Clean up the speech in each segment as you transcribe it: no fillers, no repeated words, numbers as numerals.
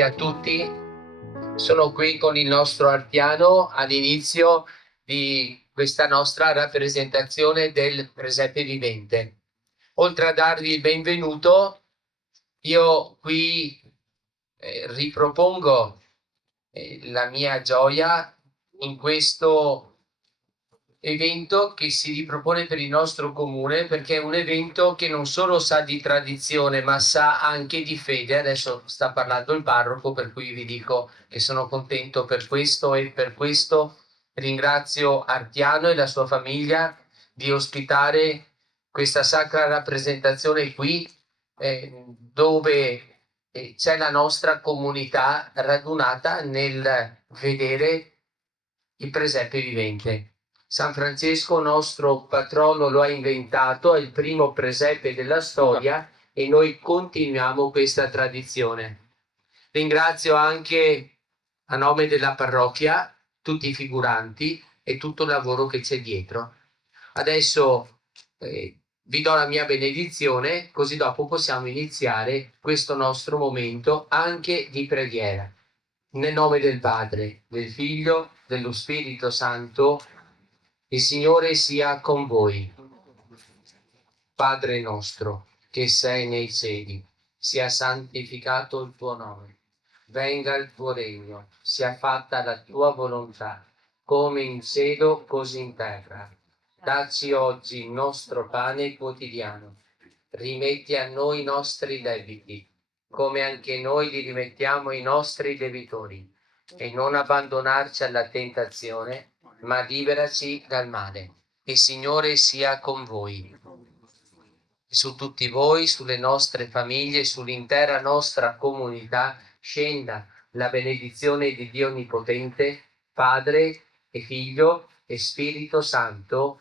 A tutti, sono qui con il nostro Artiano all'inizio di questa nostra rappresentazione del presepe vivente. Oltre a darvi il benvenuto, io qui ripropongo la mia gioia in questo evento che si ripropone per il nostro comune, perché è un evento che non solo sa di tradizione ma sa anche di fede. Adesso sta parlando il parroco, per cui vi dico che sono contento per questo, e per questo ringrazio Artiano e la sua famiglia di ospitare questa sacra rappresentazione qui, dove c'è la nostra comunità radunata nel vedere il presepe vivente. San Francesco, nostro patrono, lo ha inventato, è il primo presepe della storia e noi continuiamo questa tradizione. Ringrazio anche a nome della parrocchia tutti i figuranti e tutto il lavoro che c'è dietro. Adesso vi do la mia benedizione, così dopo possiamo iniziare questo nostro momento anche di preghiera. Nel nome del Padre, del Figlio, dello Spirito Santo. Il Signore sia con voi. Padre nostro, che sei nei cieli, sia santificato il tuo nome. Venga il tuo regno, sia fatta la tua volontà, come in cielo, così in terra. Dacci oggi il nostro pane quotidiano rimetti a noi i nostri debiti, come anche noi li rimettiamo ai nostri debitori, e non abbandonarci alla tentazione, ma liberaci dal male. Il Signore sia con voi, e su tutti voi, sulle nostre famiglie, sull'intera nostra comunità, scenda la benedizione di Dio Onnipotente, Padre e Figlio e Spirito Santo.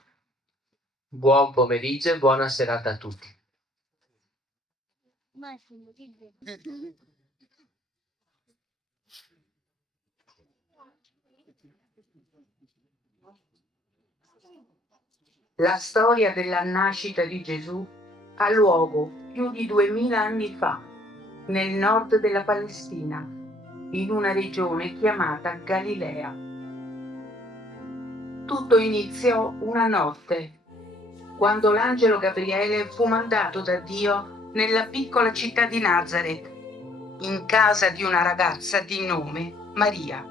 Buon pomeriggio e buona serata a tutti. La storia della nascita di Gesù ha luogo più di 2000 anni fa, nel nord della Palestina, in una regione chiamata Galilea. Tutto iniziò una notte, quando l'angelo Gabriele fu mandato da Dio nella piccola città di Nazareth, in casa di una ragazza di nome Maria.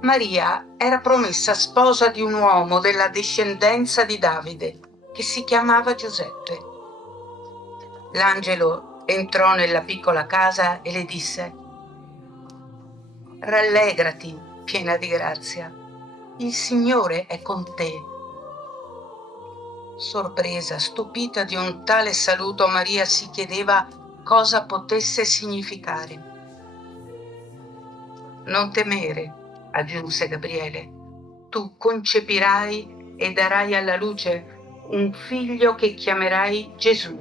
Maria era promessa sposa di un uomo della discendenza di Davide, che si chiamava Giuseppe. L'angelo entrò nella piccola casa e le disse: «Rallegrati, piena di grazia, il Signore è con te». Sorpresa, stupita di un tale saluto, Maria si chiedeva cosa potesse significare. «Non temere», aggiunse Gabriele, «tu concepirai e darai alla luce un figlio che chiamerai Gesù.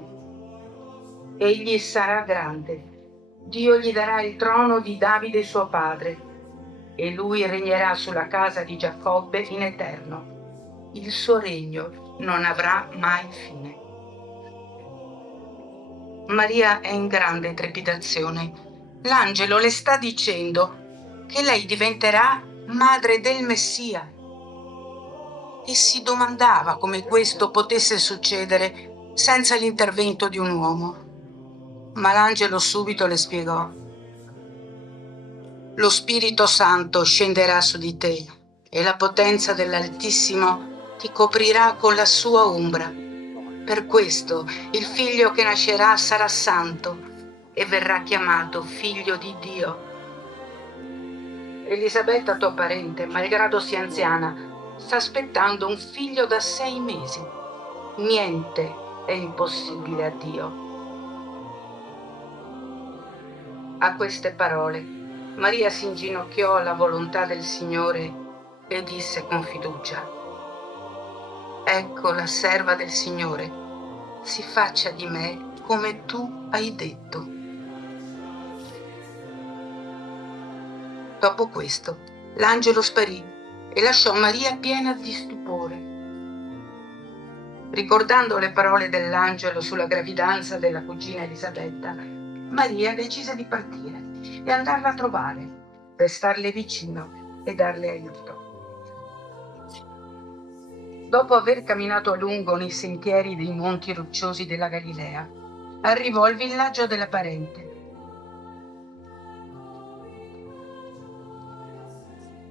Egli sarà grande. Dio gli darà il trono di Davide suo padre, e lui regnerà sulla casa di Giacobbe in eterno. Il suo regno non avrà mai fine». Maria è in grande trepidazione. L'angelo le sta dicendo che lei diventerà madre del Messia, e si domandava come questo potesse succedere senza l'intervento di un uomo. Ma l'angelo subito le spiegò: «Lo Spirito Santo scenderà su di te e la potenza dell'Altissimo ti coprirà con la sua ombra. Per questo il figlio che nascerà sarà santo e verrà chiamato figlio di Dio. Elisabetta, tua parente, malgrado sia anziana, sta aspettando un figlio da 6 mesi. Niente è impossibile a Dio». A queste parole, Maria si inginocchiò alla volontà del Signore e disse con fiducia: «Ecco la serva del Signore, si faccia di me come tu hai detto». Dopo questo, l'angelo sparì e lasciò Maria piena di stupore. Ricordando le parole dell'angelo sulla gravidanza della cugina Elisabetta, Maria decise di partire e andarla a trovare per starle vicino e darle aiuto. Dopo aver camminato a lungo nei sentieri dei monti rocciosi della Galilea, arrivò al villaggio della parente.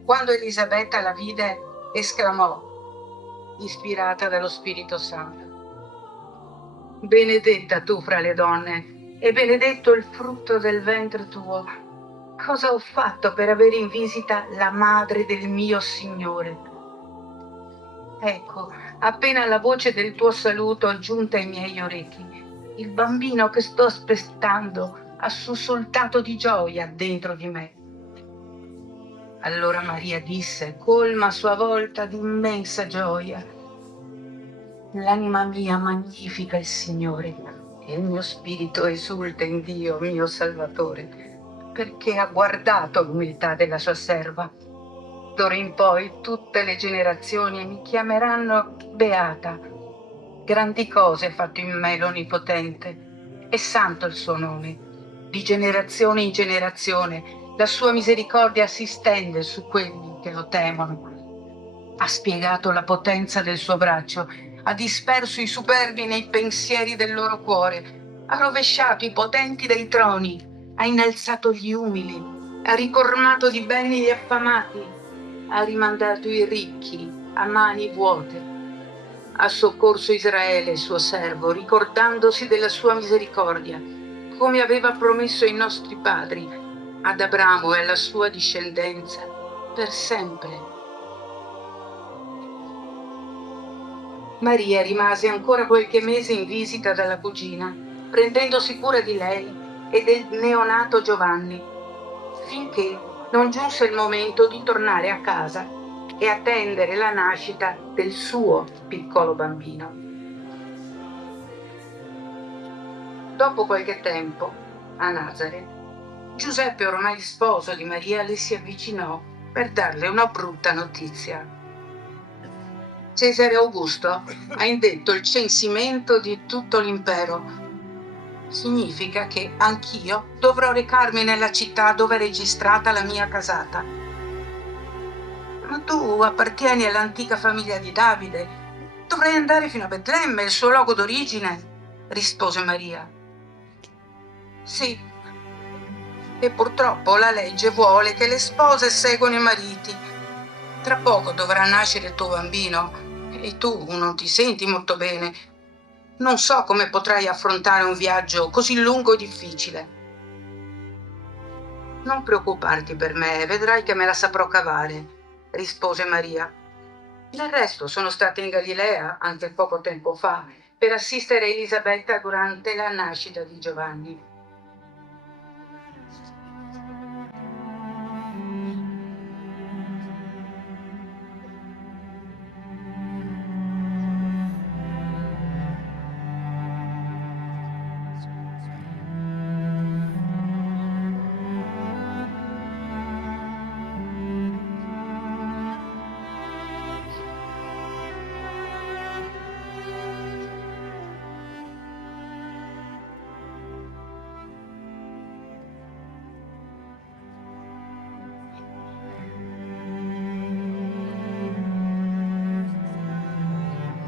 Quando Elisabetta la vide, esclamò, ispirata dallo Spirito Santo: «Benedetta tu fra le donne, e benedetto il frutto del ventre tuo. Cosa ho fatto per avere in visita la madre del mio Signore? Ecco, appena la voce del tuo saluto è giunta ai miei orecchi, il bambino che sto aspettando ha sussultato di gioia dentro di me». Allora Maria disse, colma a sua volta di immensa gioia: «L'anima mia magnifica il Signore, e il mio spirito esulta in Dio, mio Salvatore, perché ha guardato l'umiltà della sua serva. D'ora in poi tutte le generazioni mi chiameranno beata. Grandi cose ha fatto in me l'Onnipotente, è santo il suo nome. Di generazione in generazione la sua misericordia si stende su quelli che lo temono. Ha spiegato la potenza del suo braccio, ha disperso i superbi nei pensieri del loro cuore, ha rovesciato i potenti dai troni, ha innalzato gli umili, ha ricolmato di beni gli affamati, ha rimandato i ricchi a mani vuote. Ha soccorso Israele, suo servo, ricordandosi della sua misericordia, come aveva promesso ai nostri padri, ad Abramo e alla sua discendenza, per sempre. Maria rimase ancora qualche mese in visita dalla cugina, prendendosi cura di lei e del neonato Giovanni, finché non giunse il momento di tornare a casa e attendere la nascita del suo piccolo bambino. Dopo qualche tempo, a Nazareth, Giuseppe, ormai sposo di Maria, le si avvicinò per darle una brutta notizia. Cesare Augusto ha indetto il censimento di tutto l'impero. Significa che anch'io dovrò recarmi nella città dove è registrata la mia casata. Ma tu appartieni all'antica famiglia di Davide. Dovrei andare fino a Betlemme, il suo luogo d'origine, rispose Maria. Sì, e purtroppo la legge vuole che le spose seguano i mariti. Tra poco dovrà nascere il tuo bambino e tu non ti senti molto bene. Non so come potrai affrontare un viaggio così lungo e difficile. Non preoccuparti per me, vedrai che me la saprò cavare, rispose Maria. Del resto sono stata in Galilea anche poco tempo fa per assistere Elisabetta durante la nascita di Giovanni.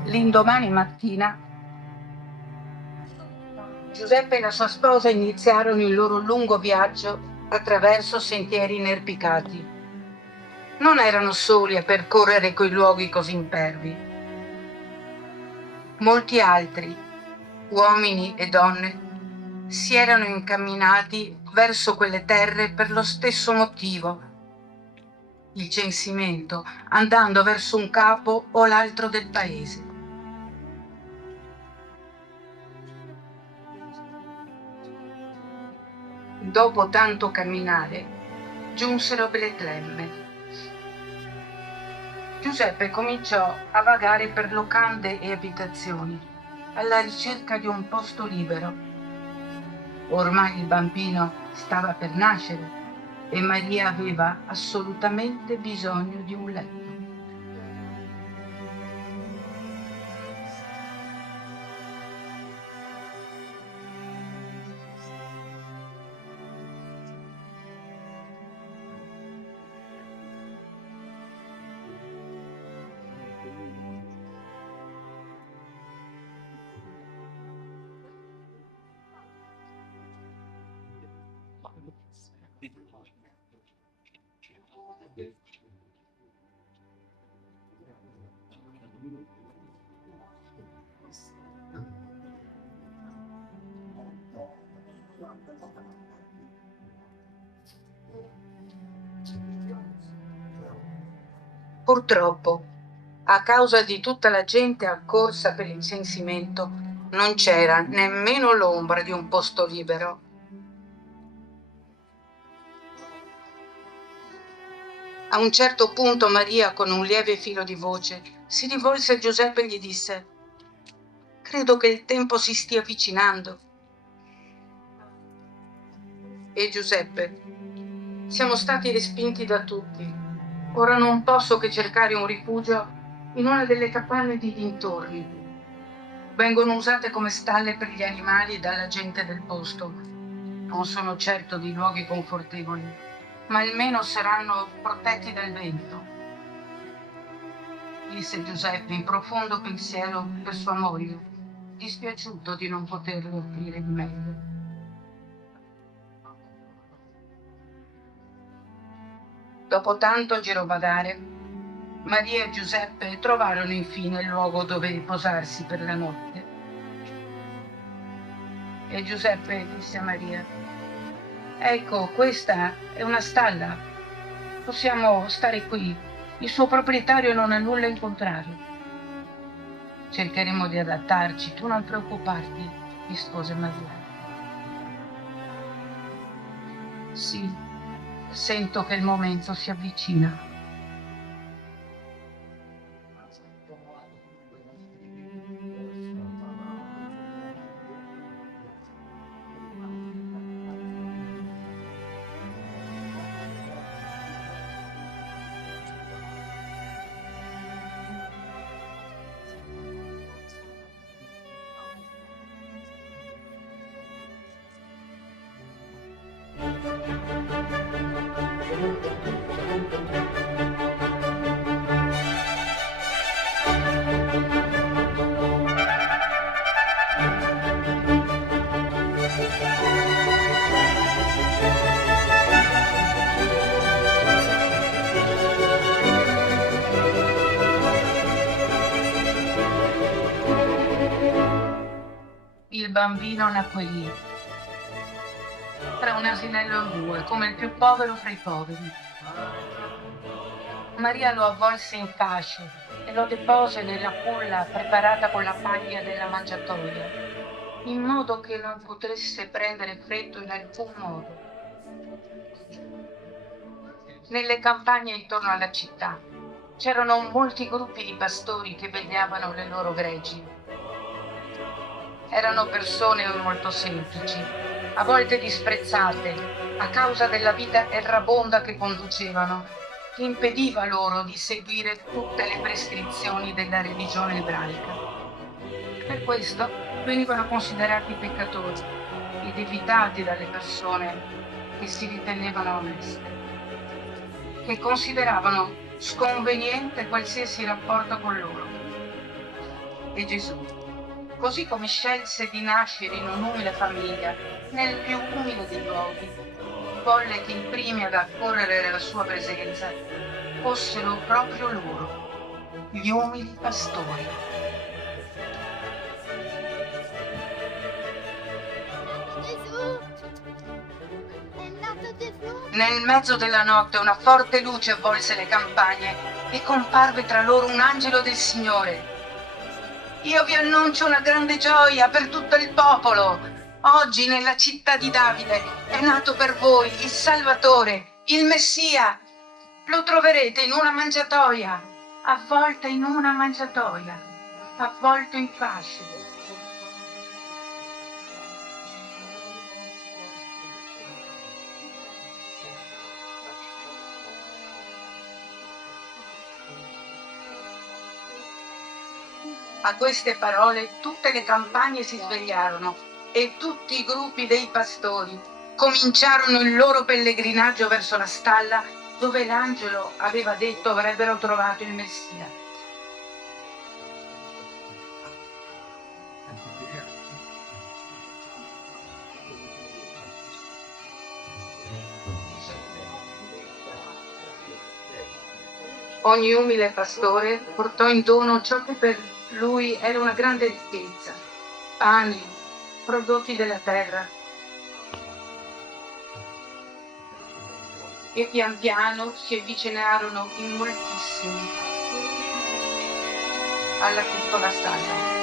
L'indomani mattina Giuseppe e la sua sposa iniziarono il loro lungo viaggio attraverso sentieri inerpicati. Non erano soli a percorrere quei luoghi così impervi. Molti altri, uomini e donne, si erano incamminati verso quelle terre per lo stesso motivo, il censimento, andando verso un capo o l'altro del paese. Dopo tanto camminare, giunsero a Betlemme. Giuseppe cominciò a vagare per locande e abitazioni, alla ricerca di un posto libero. Ormai il bambino stava per nascere e Maria aveva assolutamente bisogno di un letto. Purtroppo, a causa di tutta la gente accorsa per il censimento, non c'era nemmeno l'ombra di un posto libero. A un certo punto Maria, con un lieve filo di voce, si rivolse a Giuseppe e gli disse: «Credo che il tempo si stia avvicinando». E Giuseppe: «Siamo stati respinti da tutti. Ora non posso che cercare un rifugio in una delle capanne di dintorni. Vengono usate come stalle per gli animali dalla gente del posto. Non sono certo di luoghi confortevoli, ma almeno saranno protetti dal vento», disse Giuseppe in profondo pensiero per sua moglie, dispiaciuto di non poterle offrire di meglio. Dopo tanto girovagare, Maria e Giuseppe trovarono infine il luogo dove riposarsi per la notte. E Giuseppe disse a Maria: ecco, questa è una stalla. Possiamo stare qui. Il suo proprietario non ha nulla in contrario. Cercheremo di adattarci, tu non preoccuparti, rispose Maria. Sì, sento che il momento si avvicina. Il bambino nacque lì, tra un asinello e due, come il più povero fra i poveri. Maria lo avvolse in fasce e lo depose nella culla preparata con la paglia della mangiatoia, in modo che non potesse prendere freddo in alcun modo. Nelle campagne intorno alla città c'erano molti gruppi di pastori che vegliavano le loro greggi. Erano persone molto semplici, a volte disprezzate a causa della vita errabonda che conducevano, che impediva loro di seguire tutte le prescrizioni della religione ebraica. Per questo venivano considerati peccatori ed evitati dalle persone che si ritenevano oneste, che consideravano sconveniente qualsiasi rapporto con loro. E Gesù, così come scelse di nascere in un'umile famiglia, nel più umile dei luoghi, volle che i primi ad accorrere alla sua presenza fossero proprio loro, gli umili pastori. Nel mezzo della notte una forte luce avvolse le campagne e comparve tra loro un angelo del Signore. Io vi annuncio una grande gioia per tutto il popolo. Oggi nella città di Davide è nato per voi il Salvatore, il Messia. Lo troverete in una mangiatoia, avvolto in una mangiatoia, avvolto in fasce. A queste parole tutte le campagne si svegliarono e tutti i gruppi dei pastori cominciarono il loro pellegrinaggio verso la stalla dove l'angelo aveva detto avrebbero trovato il Messia. Ogni umile pastore portò in dono ciò che per lui era una grande ricchezza: pani, prodotti della terra. E pian piano si avvicinarono in moltissimi alla piccola stalla.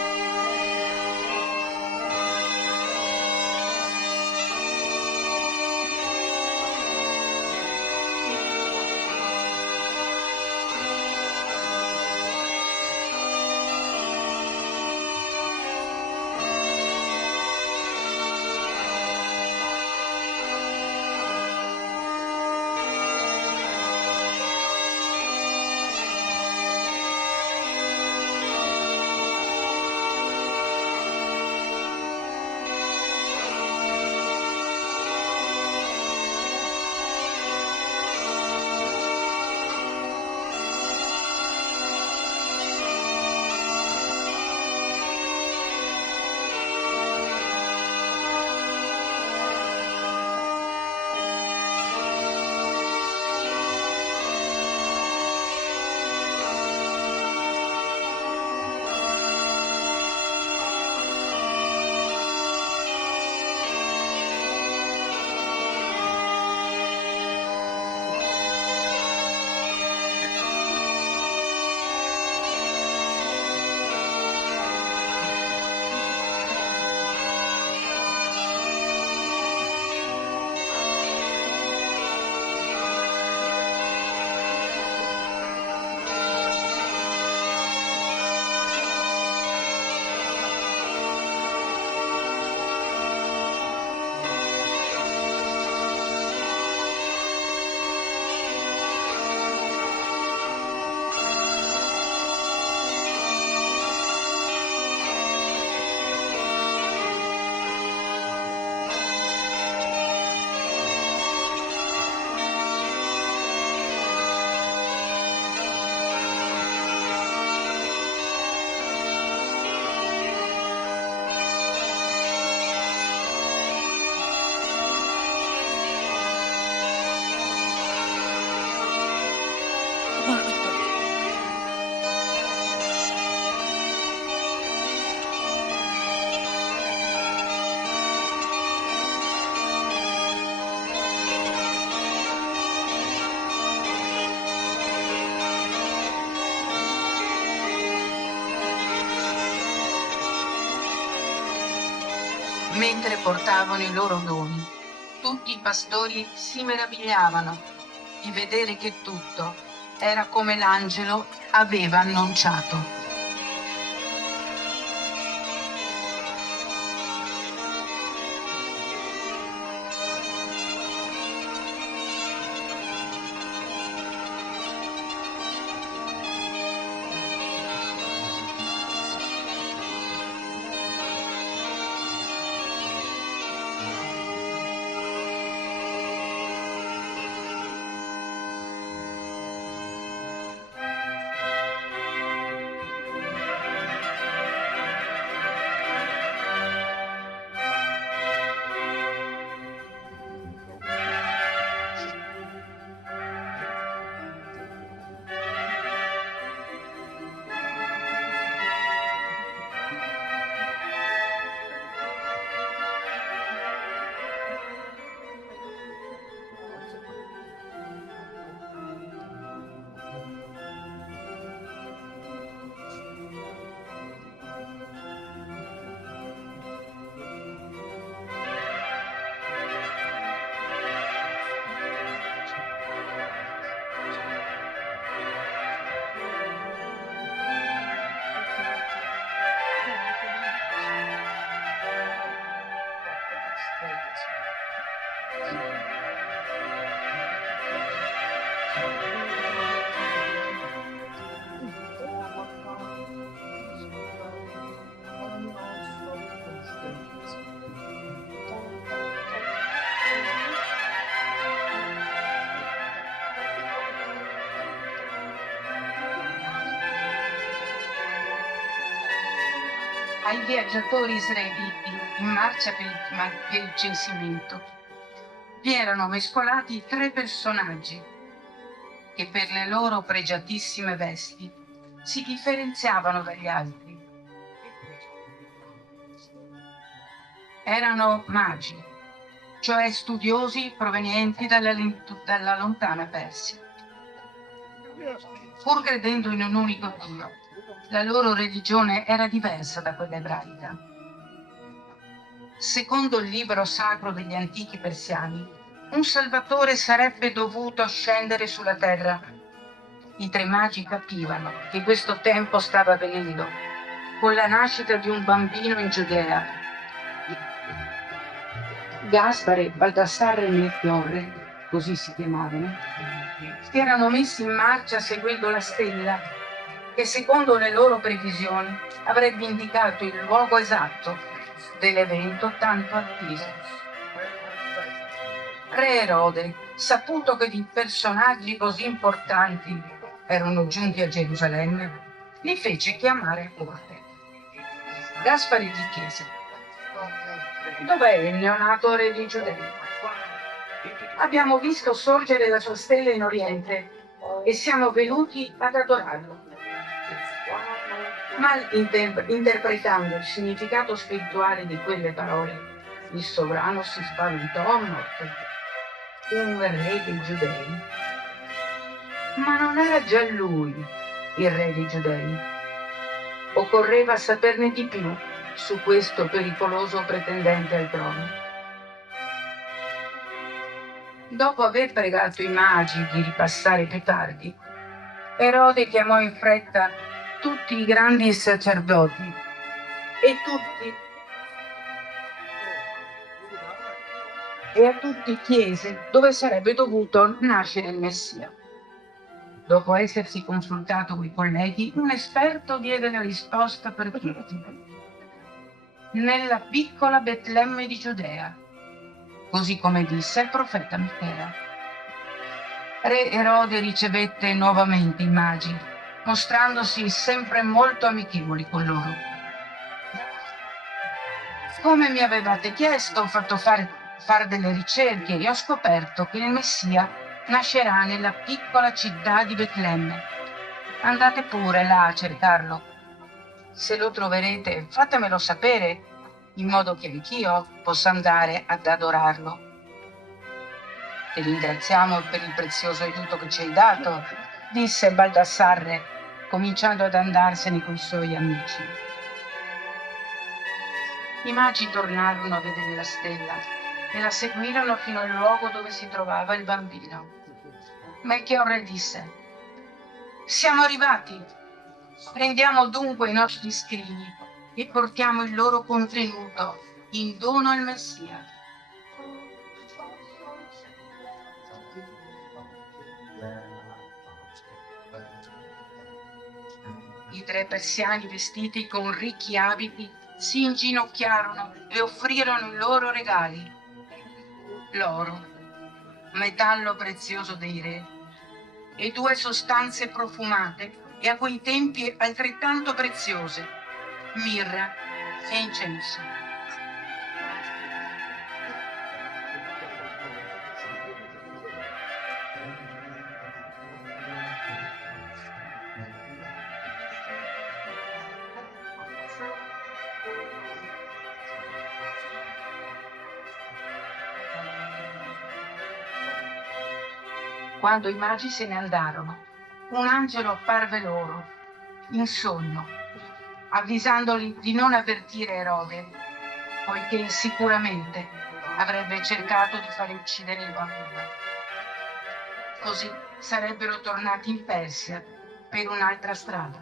mentre portavano i loro doni. Tutti i pastori si meravigliavano di vedere che tutto era come l'angelo aveva annunciato. Ai viaggiatori israeliti in marcia per il censimento vi erano mescolati 3 personaggi che per le loro pregiatissime vesti si differenziavano dagli altri. Erano magi, cioè studiosi provenienti dalla lontana Persia. Pur credendo in un unico Dio, la loro religione era diversa da quella ebraica. Secondo il libro sacro degli antichi persiani, un salvatore sarebbe dovuto scendere sulla terra. I 3 magi capivano che questo tempo stava avvenendo con la nascita di un bambino in Giudea. Gaspare, Baldassarre e Melchiorre, così si chiamavano, si erano messi in marcia seguendo la stella che secondo le loro previsioni avrebbe indicato il luogo esatto dell'evento tanto atteso. Re Erode, saputo che i personaggi così importanti erano giunti a Gerusalemme, li fece chiamare a corte. Gaspare gli chiese: dov'è il neonato re di Giudea? Abbiamo visto sorgere la sua stella in Oriente e siamo venuti ad adorarlo. Mal interpretando il significato spirituale di quelle parole, il sovrano si spaventò a morte. Un re dei Giudei? Ma non era già lui il re dei Giudei? Occorreva saperne di più su questo pericoloso pretendente al trono. Dopo aver pregato i magi di ripassare più tardi, Erode chiamò in fretta tutti i grandi sacerdoti e a tutti chiese dove sarebbe dovuto nascere il Messia. Dopo essersi consultato con i colleghi, un esperto diede la risposta per tutti: nella piccola Betlemme di Giudea, così come disse il profeta Michea. Re Erode ricevette nuovamente i magi, mostrandosi sempre molto amichevoli con loro. Come mi avevate chiesto, ho fatto fare delle ricerche e ho scoperto che il Messia nascerà nella piccola città di Betlemme. Andate pure là a cercarlo. Se lo troverete, fatemelo sapere, in modo che anch'io possa andare ad adorarlo. Ti ringraziamo per il prezioso aiuto che ci hai dato, disse Baldassarre, cominciando ad andarsene coi suoi amici. I magi tornarono a vedere la stella e la seguirono fino al luogo dove si trovava il bambino. Melchiorre disse: «Siamo arrivati. Prendiamo dunque i nostri scrigni e portiamo il loro contenuto in dono al Messia». I 3 persiani, vestiti con ricchi abiti, si inginocchiarono e offrirono i loro regali: l'oro, metallo prezioso dei re, e 2 sostanze profumate e a quei tempi altrettanto preziose: mirra e incenso. Quando i magi se ne andarono, un angelo apparve loro, in sogno, avvisandoli di non avvertire Erode, poiché sicuramente avrebbe cercato di fare uccidere il bambino. Così sarebbero tornati in Persia per un'altra strada.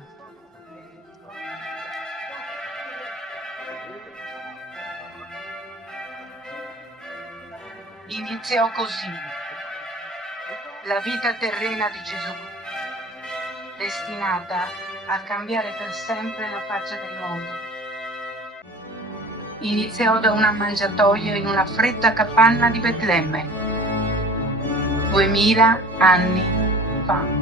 Iniziò così la vita terrena di Gesù, destinata a cambiare per sempre la faccia del mondo. Iniziò da una mangiatoia in una fredda capanna di Betlemme, 2000 anni fa.